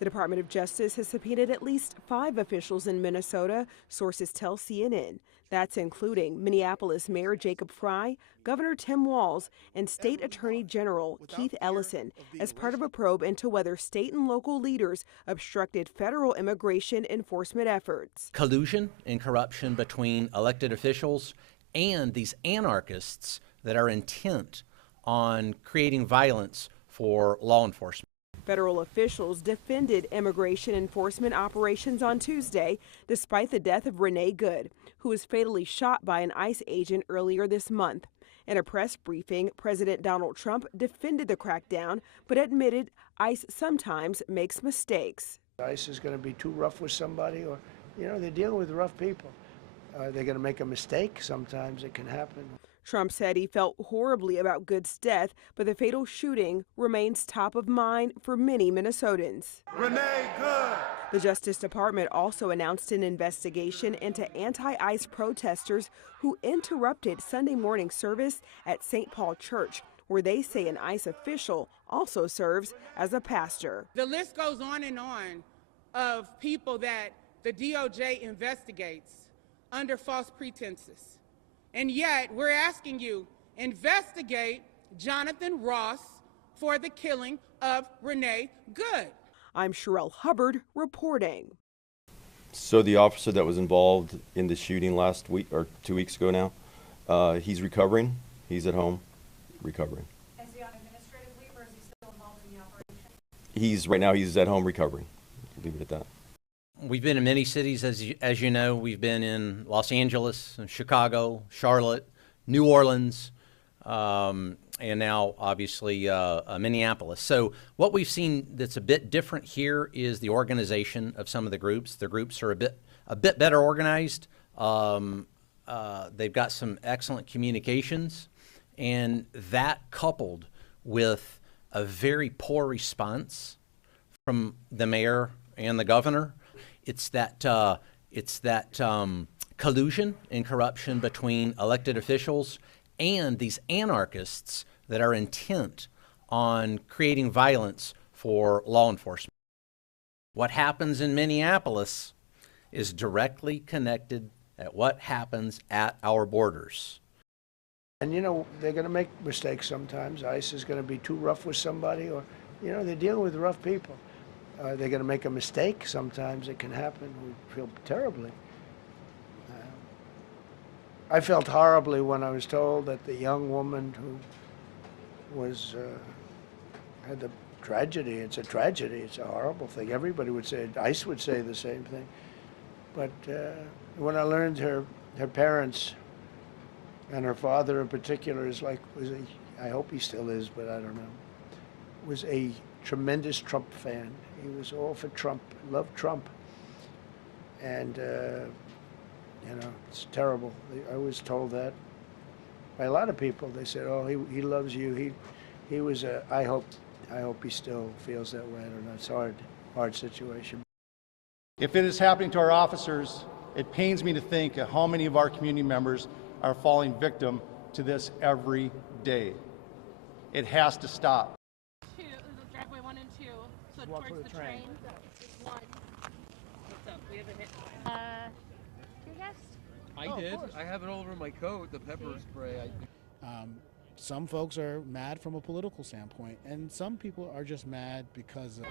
The Department of Justice has subpoenaed at least 5 officials in Minnesota, sources tell CNN. That's including Minneapolis Mayor Jacob Frey, Governor Tim Walz, and State Attorney General Keith Ellison as part of a probe into whether state and local leaders obstructed federal immigration enforcement efforts. Collusion and corruption between elected officials and these anarchists that are intent on creating violence for law enforcement. Federal officials defended immigration enforcement operations on Tuesday, despite the death of Renee Good, who was fatally shot by an ICE agent earlier this month. In a press briefing, President Donald Trump defended the crackdown, but admitted ICE sometimes makes mistakes. ICE is going to be too rough with somebody, or, they're dealing with rough people. They're going to make a mistake. Sometimes it can happen. Trump said he felt horribly about Good's death, but the fatal shooting remains top of mind for many Minnesotans. Renee Good! The Justice Department also announced an investigation into anti-ICE protesters who interrupted Sunday morning service at St. Paul Church, where they say an ICE official also serves as a pastor. The list goes on of people that the DOJ investigates under false pretenses. And yet, we're asking you, investigate Jonathan Ross for the killing of Renee Good. I'm Sherelle Hubbard reporting. So the officer that was involved in the shooting last week, or 2 weeks ago now, he's recovering. He's at home recovering. Is he on administrative leave, or is he still involved in the operation? Right now he's at home recovering. Leave it at that. We've been in many cities, as you know. We've been in Los Angeles, Chicago, Charlotte, New Orleans, and now obviously Minneapolis. So what we've seen that's a bit different here is the organization of some of the groups. The groups are a bit better organized. They've got some excellent communications, and that coupled with a very poor response from the mayor and the governor. It's that collusion and corruption between elected officials and these anarchists that are intent on creating violence for law enforcement. What happens in Minneapolis is directly connected at what happens at our borders. And they're going to make mistakes sometimes. ICE is going to be too rough with somebody, or, they're dealing with rough people. They're going to make a mistake. Sometimes it can happen. We feel terribly. I felt horribly when I was told that the young woman who had the tragedy. It's a tragedy. It's a horrible thing. Everybody would say it. ICE would say the same thing. But when I learned her parents and her father in particular I hope he still is, but I don't know, was a tremendous Trump fan. He was all for Trump, loved Trump. And, it's terrible. I was told that by a lot of people. They said, oh, he loves you. He was I hope he still feels that way. I don't know. It's a hard situation. If it is happening to our officers, it pains me to think of how many of our community members are falling victim to this every day. It has to stop. Driveway 1 and 2, so towards the train. 1. What's up? We have a hit. Your guest? I did. I have it all over my coat, the pepper spray. Some folks are mad from a political standpoint, and some people are just mad because of...